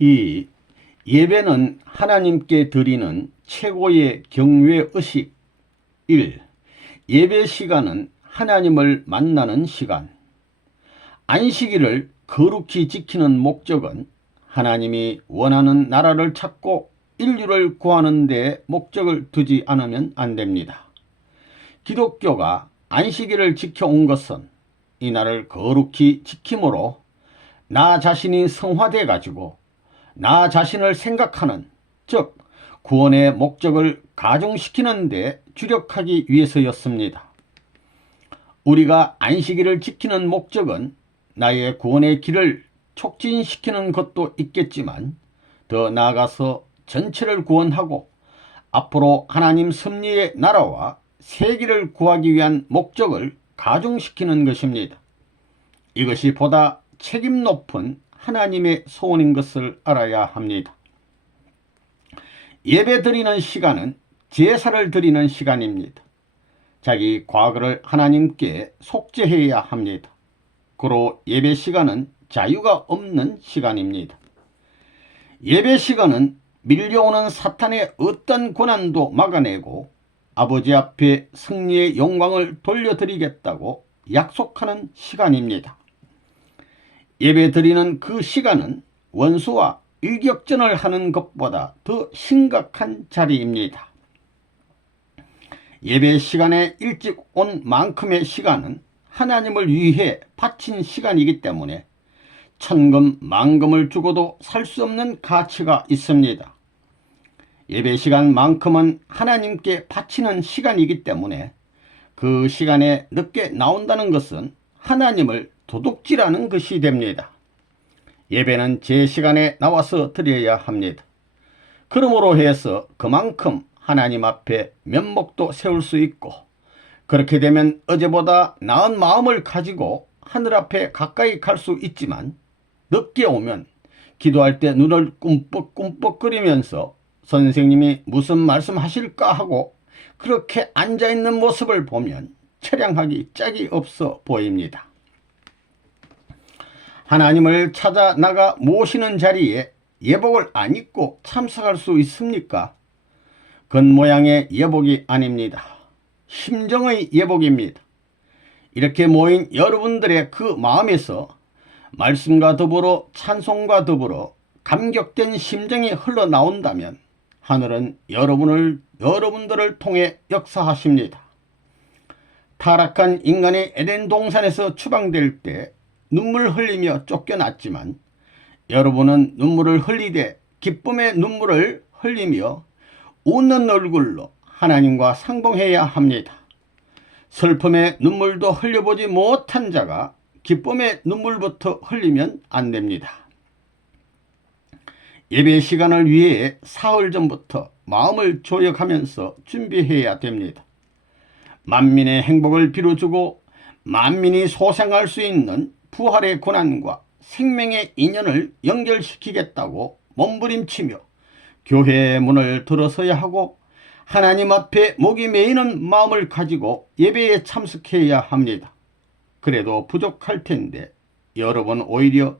이 예배는 하나님께 드리는 최고의 경외 의식. 1. 예배 시간은 하나님을 만나는 시간. 안식일을 거룩히 지키는 목적은 하나님이 원하는 나라를 찾고 인류를 구하는 데 목적을 두지 않으면 안 됩니다. 기독교가 안식일을 지켜온 것은 이날을 거룩히 지킴으로 나 자신이 성화돼 가지고 나 자신을 생각하는, 즉 구원의 목적을 가중시키는 데 주력하기 위해서였습니다. 우리가 안식일을 지키는 목적은 나의 구원의 길을 촉진시키는 것도 있겠지만 더 나아가서 전체를 구원하고 앞으로 하나님 섭리의 나라와 세계를 구하기 위한 목적을 가중시키는 것입니다. 이것이 보다 책임 높은 하나님의 소원인 것을 알아야 합니다. 예배 드리는 시간은 제사를 드리는 시간입니다. 자기 과거를 하나님께 속죄해야 합니다. 그로 예배 시간은 자유가 없는 시간입니다. 예배 시간은 밀려오는 사탄의 어떤 고난도 막아내고 아버지 앞에 승리의 영광을 돌려드리겠다고 약속하는 시간입니다. 예배 드리는 그 시간은 원수와 일격전을 하는 것보다 더 심각한 자리입니다. 예배 시간에 일찍 온 만큼의 시간은 하나님을 위해 바친 시간이기 때문에 천금 만금을 주고도 살 수 없는 가치가 있습니다. 예배 시간만큼은 하나님께 바치는 시간이기 때문에 그 시간에 늦게 나온다는 것은 하나님을 도둑질하는 것이 됩니다. 예배는 제 시간에 나와서 드려야 합니다. 그러므로 해서 그만큼 하나님 앞에 면목도 세울 수 있고, 그렇게 되면 어제보다 나은 마음을 가지고 하늘 앞에 가까이 갈 수 있지만, 늦게 오면 기도할 때 눈을 꿈뻑꿈뻑거리면서 선생님이 무슨 말씀 하실까 하고 그렇게 앉아있는 모습을 보면 처량하기 짝이 없어 보입니다. 하나님을 찾아 나가 모시는 자리에 예복을 안 입고 참석할 수 있습니까? 겉모양의 예복이 아닙니다. 심정의 예복입니다. 이렇게 모인 여러분들의 그 마음에서 말씀과 더불어 찬송과 더불어 감격된 심정이 흘러나온다면 하늘은 여러분들을 통해 역사하십니다. 타락한 인간의 에덴 동산에서 추방될 때 눈물 흘리며 쫓겨났지만 여러분은 눈물을 흘리되 기쁨의 눈물을 흘리며 웃는 얼굴로 하나님과 상봉해야 합니다. 슬픔의 눈물도 흘려보지 못한 자가 기쁨의 눈물부터 흘리면 안 됩니다. 예배 시간을 위해 사흘 전부터 마음을 조역하면서 준비해야 됩니다. 만민의 행복을 빌어주고 만민이 소생할 수 있는 부활의 고난과 생명의 인연을 연결시키겠다고 몸부림치며 교회의 문을 들어서야 하고 하나님 앞에 목이 메이는 마음을 가지고 예배에 참석해야 합니다. 그래도 부족할 텐데 여러분 오히려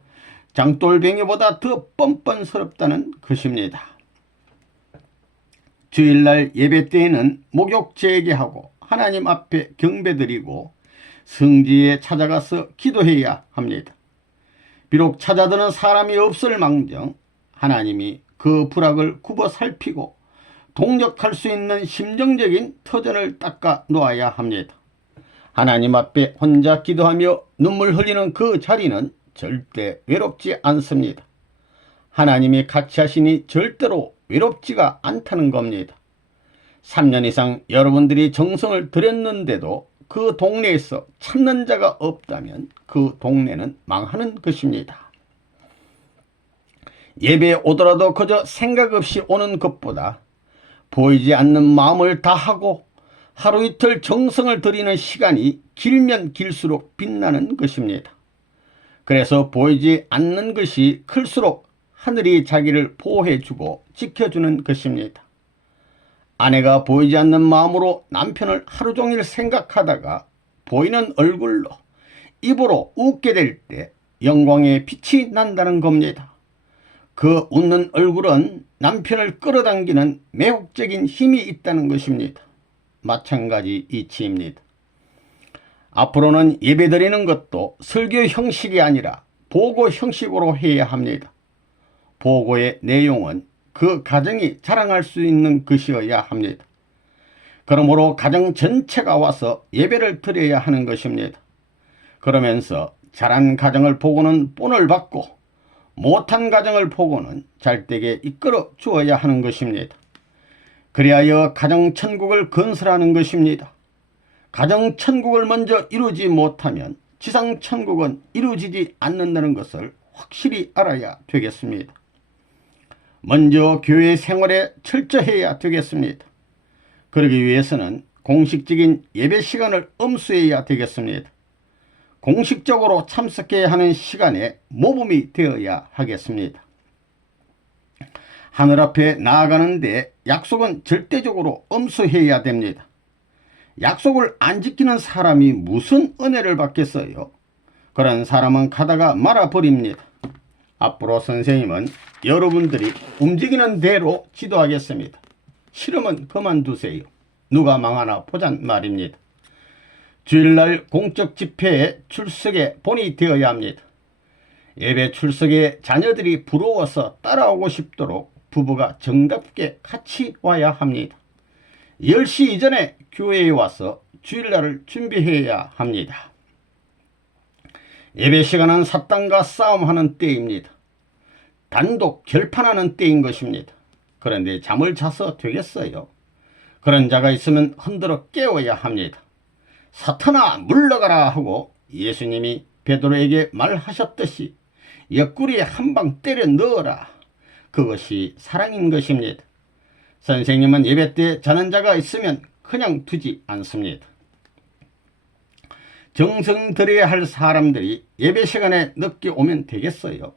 장돌뱅이보다 더 뻔뻔스럽다는 것입니다. 주일날 예배 때에는 목욕 재개하고 하나님 앞에 경배드리고 성지에 찾아가서 기도해야 합니다. 비록 찾아드는 사람이 없을 망정 하나님이 그 불악을 굽어 살피고 동력할 수 있는 심정적인 터전을 닦아 놓아야 합니다. 하나님 앞에 혼자 기도하며 눈물 흘리는 그 자리는 절대 외롭지 않습니다. 하나님이 같이 하시니 절대로 외롭지가 않다는 겁니다. 3년 이상 여러분들이 정성을 들였는데도 그 동네에서 찾는 자가 없다면 그 동네는 망하는 것입니다. 예배에 오더라도 그저 생각 없이 오는 것보다 보이지 않는 마음을 다하고 하루 이틀 정성을 들이는 시간이 길면 길수록 빛나는 것입니다. 그래서 보이지 않는 것이 클수록 하늘이 자기를 보호해주고 지켜주는 것입니다. 아내가 보이지 않는 마음으로 남편을 하루 종일 생각하다가 보이는 얼굴로 입으로 웃게 될 때 영광의 빛이 난다는 겁니다. 그 웃는 얼굴은 남편을 끌어당기는 매혹적인 힘이 있다는 것입니다. 마찬가지 이치입니다. 앞으로는 예배드리는 것도 설교 형식이 아니라 보고 형식으로 해야 합니다. 보고의 내용은 그 가정이 자랑할 수 있는 것이어야 합니다. 그러므로 가정 전체가 와서 예배를 드려야 하는 것입니다. 그러면서 잘한 가정을 보고는 본을 받고 못한 가정을 보고는 잘되게 이끌어 주어야 하는 것입니다. 그리하여 가정천국을 건설하는 것입니다. 가정천국을 먼저 이루지 못하면 지상천국은 이루어지지 않는다는 것을 확실히 알아야 되겠습니다. 먼저 교회 생활에 철저해야 되겠습니다. 그러기 위해서는 공식적인 예배 시간을 엄수해야 되겠습니다. 공식적으로 참석해야 하는 시간에 모범이 되어야 하겠습니다. 하늘 앞에 나아가는데 약속은 절대적으로 엄수해야 됩니다. 약속을 안 지키는 사람이 무슨 은혜를 받겠어요? 그런 사람은 가다가 말아버립니다. 앞으로 선생님은 여러분들이 움직이는 대로 지도하겠습니다. 싫으면 그만두세요. 누가 망하나 보잔 말입니다. 주일날 공적 집회에 출석에 본이 되어야 합니다. 예배 출석에 자녀들이 부러워서 따라오고 싶도록 부부가 정답게 같이 와야 합니다. 10시 이전에 교회에 와서 주일날을 준비해야 합니다. 예배 시간은 사탄과 싸움하는 때입니다. 단독 결판하는 때인 것입니다. 그런데 잠을 자서 되겠어요? 그런 자가 있으면 흔들어 깨워야 합니다. 사탄아 물러가라 하고 예수님이 베드로에게 말하셨듯이 옆구리에 한 방 때려 넣어라. 그것이 사랑인 것입니다. 선생님은 예배 때 자는 자가 있으면 그냥 두지 않습니다. 정성 들여야 할 사람들이 예배 시간에 늦게 오면 되겠어요?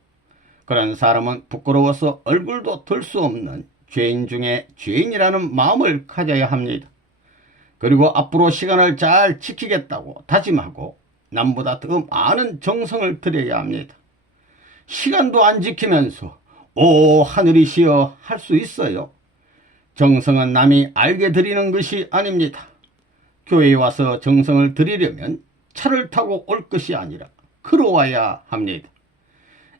그런 사람은 부끄러워서 얼굴도 들 수 없는 죄인 중에 죄인이라는 마음을 가져야 합니다. 그리고 앞으로 시간을 잘 지키겠다고 다짐하고 남보다 더 많은 정성을 들여야 합니다. 시간도 안 지키면서 오 하늘이시여 할 수 있어요? 정성은 남이 알게 드리는 것이 아닙니다. 교회에 와서 정성을 드리려면 차를 타고 올 것이 아니라 걸어와야 합니다.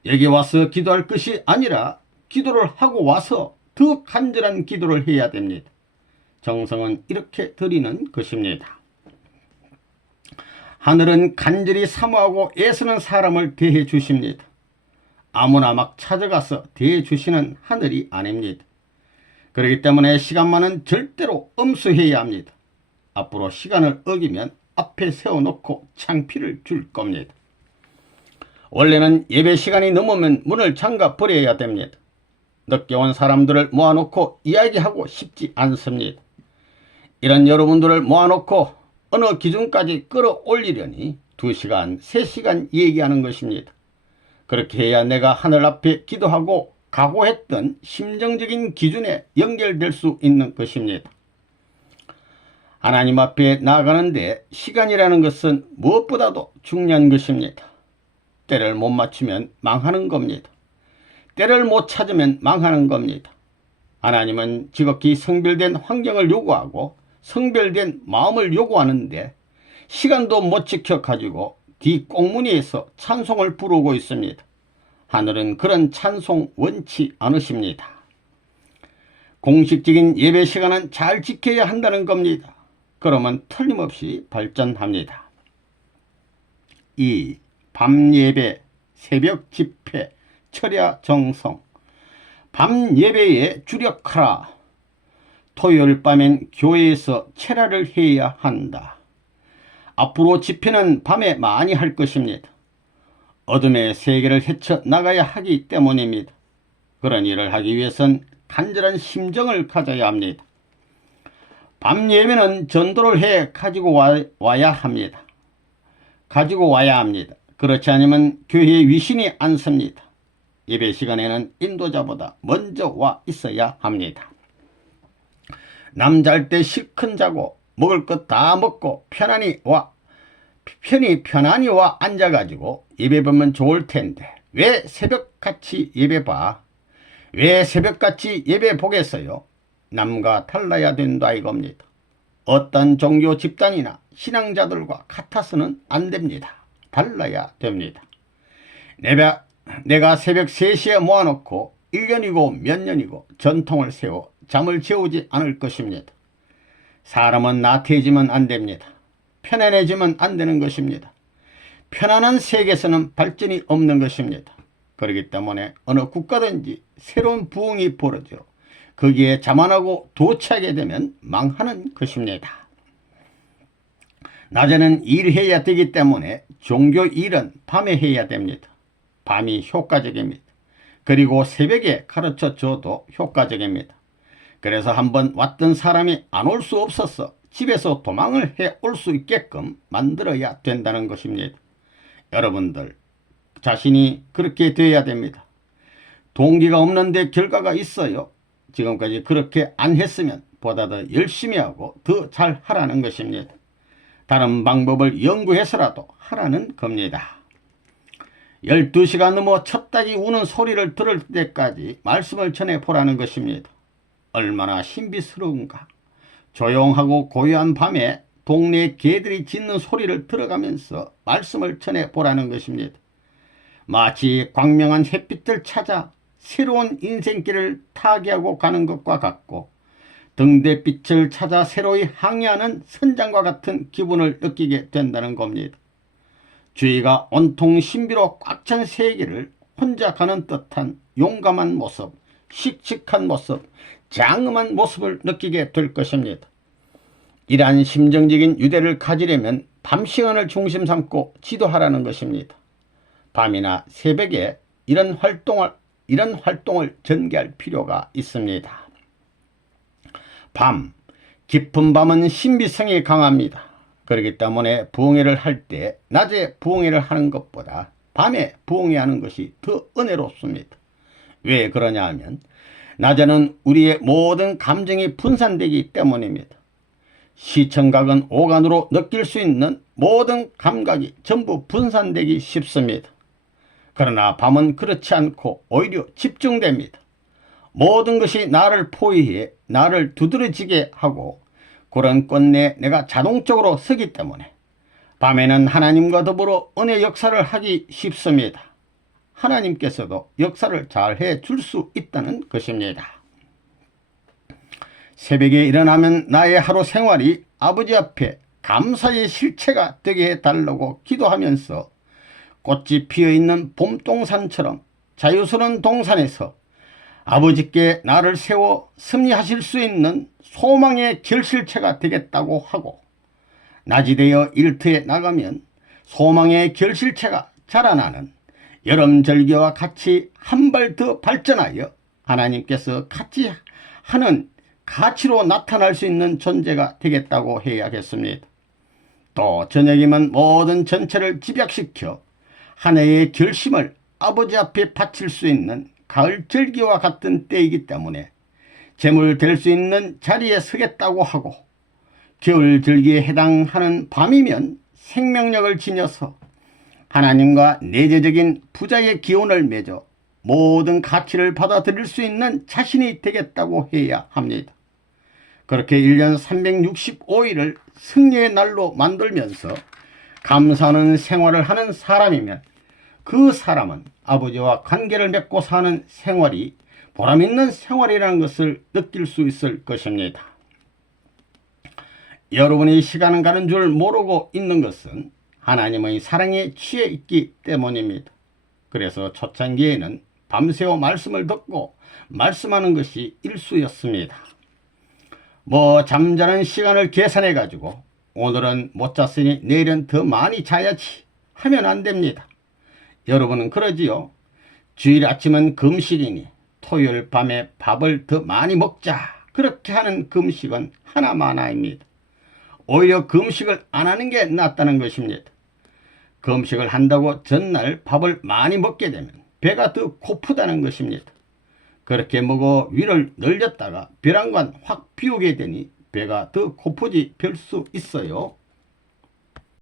여기 와서 기도할 것이 아니라 기도를 하고 와서 더 간절한 기도를 해야 됩니다. 정성은 이렇게 드리는 것입니다. 하늘은 간절히 사모하고 애쓰는 사람을 대해 주십니다. 아무나 막 찾아가서 대해 주시는 하늘이 아닙니다. 그렇기 때문에 시간만은 절대로 엄수해야 합니다. 앞으로 시간을 어기면 앞에 세워놓고 창피를 줄 겁니다. 원래는 예배 시간이 넘으면 문을 잠가 버려야 됩니다. 늦게 온 사람들을 모아놓고 이야기하고 싶지 않습니다. 이런 여러분들을 모아놓고 어느 기준까지 끌어올리려니 2시간, 3시간 얘기하는 것입니다. 그렇게 해야 내가 하늘 앞에 기도하고 각오했던 심정적인 기준에 연결될 수 있는 것입니다. 하나님 앞에 나아가는데 시간이라는 것은 무엇보다도 중요한 것입니다. 때를 못 맞추면 망하는 겁니다. 때를 못 찾으면 망하는 겁니다. 하나님은 지극히 성별된 환경을 요구하고 성별된 마음을 요구하는데 시간도 못 지켜가지고 뒷꽁무니에서 찬송을 부르고 있습니다. 하늘은 그런 찬송 원치 않으십니다. 공식적인 예배 시간은 잘 지켜야 한다는 겁니다. 그러면 틀림없이 발전합니다. 2. 밤 예배, 새벽 집회, 철야 정성. 밤 예배에 주력하라. 토요일 밤엔 교회에서 철야를 해야 한다. 앞으로 집회는 밤에 많이 할 것입니다. 어둠의 세계를 헤쳐나가야 하기 때문입니다. 그런 일을 하기 위해선 간절한 심정을 가져야 합니다. 밤 예배는 전도를 해 가지고 와야 합니다. 그렇지 않으면 교회에 위신이 안 섭니다. 예배 시간에는 인도자보다 먼저 와 있어야 합니다. 남 잘 때 실컷 자고 먹을 것 다 먹고 편안히 와 앉아가지고 예배 보면 좋을 텐데 왜 새벽같이 예배 봐? 왜 새벽같이 예배 보겠어요? 남과 달라야 된다 이겁니다. 어떤 종교 집단이나 신앙자들과 같아서는 안 됩니다. 달라야 됩니다. 내가 새벽 3시에 모아놓고 1년이고 몇 년이고 전통을 세워 잠을 재우지 않을 것입니다. 사람은 나태해지면 안 됩니다. 편안해지면 안 되는 것입니다. 편안한 세계에서는 발전이 없는 것입니다. 그렇기 때문에 어느 국가든지 새로운 부흥이 벌어져 거기에 자만하고 도취하게 되면 망하는 것입니다. 낮에는 일해야 되기 때문에 종교 일은 밤에 해야 됩니다. 밤이 효과적입니다. 그리고 새벽에 가르쳐 줘도 효과적입니다. 그래서 한번 왔던 사람이 안 올 수 없어서 집에서 도망을 해 올 수 있게끔 만들어야 된다는 것입니다. 여러분들 자신이 그렇게 되어야 됩니다. 동기가 없는데 결과가 있어요. 지금까지 그렇게 안 했으면 보다 더 열심히 하고 더 잘 하라는 것입니다. 다른 방법을 연구해서라도 하라는 겁니다. 12시가 넘어 첫 닭이 우는 소리를 들을 때까지 말씀을 전해보라는 것입니다. 얼마나 신비스러운가. 조용하고 고요한 밤에 동네 개들이 짖는 소리를 들어가면서 말씀을 전해보라는 것입니다. 마치 광명한 햇빛을 찾아 새로운 인생길을 타개하고 가는 것과 같고 등대빛을 찾아 새로이 항해하는 선장과 같은 기분을 느끼게 된다는 겁니다. 주위가 온통 신비로 꽉 찬 세계를 혼자 가는 듯한 용감한 모습, 씩씩한 모습, 장엄한 모습을 느끼게 될 것입니다. 이러한 심정적인 유대를 가지려면 밤 시간을 중심 삼고 지도하라는 것입니다. 밤이나 새벽에 이런 활동을 전개할 필요가 있습니다. 밤, 깊은 밤은 신비성이 강합니다. 그렇기 때문에 부흥회를 할 때 낮에 부흥회를 하는 것보다 밤에 부흥회하는 것이 더 은혜롭습니다. 왜 그러냐 하면 낮에는 우리의 모든 감정이 분산되기 때문입니다. 시청각은 오감으로 느낄 수 있는 모든 감각이 전부 분산되기 쉽습니다. 그러나 밤은 그렇지 않고 오히려 집중됩니다. 모든 것이 나를 포위해 나를 두드러지게 하고 그런 끝내 내가 자동적으로 서기 때문에 밤에는 하나님과 더불어 은혜 역사를 하기 쉽습니다. 하나님께서도 역사를 잘 해줄 수 있다는 것입니다. 새벽에 일어나면 나의 하루 생활이 아버지 앞에 감사의 실체가 되게 해달라고 기도하면서 꽃이 피어있는 봄동산처럼 자유스러운 동산에서 아버지께 나를 세워 승리하실 수 있는 소망의 결실체가 되겠다고 하고 낮이 되어 일터에 나가면 소망의 결실체가 자라나는 여름절기와 같이 한 발 더 발전하여 하나님께서 같이 하는 가치로 나타날 수 있는 존재가 되겠다고 해야겠습니다. 또 저녁이면 모든 전체를 집약시켜 한 해의 결심을 아버지 앞에 바칠 수 있는 가을 절기와 같은 때이기 때문에 재물 될 수 있는 자리에 서겠다고 하고 겨울 절기에 해당하는 밤이면 생명력을 지녀서 하나님과 내재적인 부자의 기운을 맺어 모든 가치를 받아들일 수 있는 자신이 되겠다고 해야 합니다. 그렇게 1년 365일을 승리의 날로 만들면서 감사하는 생활을 하는 사람이면 그 사람은 아버지와 관계를 맺고 사는 생활이 보람있는 생활이라는 것을 느낄 수 있을 것입니다. 여러분이 시간은 가는 줄 모르고 있는 것은 하나님의 사랑에 취해 있기 때문입니다. 그래서 초창기에는 밤새워 말씀을 듣고 말씀하는 것이 일수였습니다. 잠자는 시간을 계산해 가지고 오늘은 못 잤으니 내일은 더 많이 자야지 하면 안 됩니다. 여러분은 그러지요. 주일 아침은 금식이니 토요일 밤에 밥을 더 많이 먹자 그렇게 하는 금식은 하나마나입니다. 오히려 금식을 안 하는 게 낫다는 것입니다. 금식을 한다고 전날 밥을 많이 먹게 되면 배가 더 고프다는 것입니다. 그렇게 먹어 위를 늘렸다가 벼랑간 확 비우게 되니 배가 더 고프지 별 수 있어요.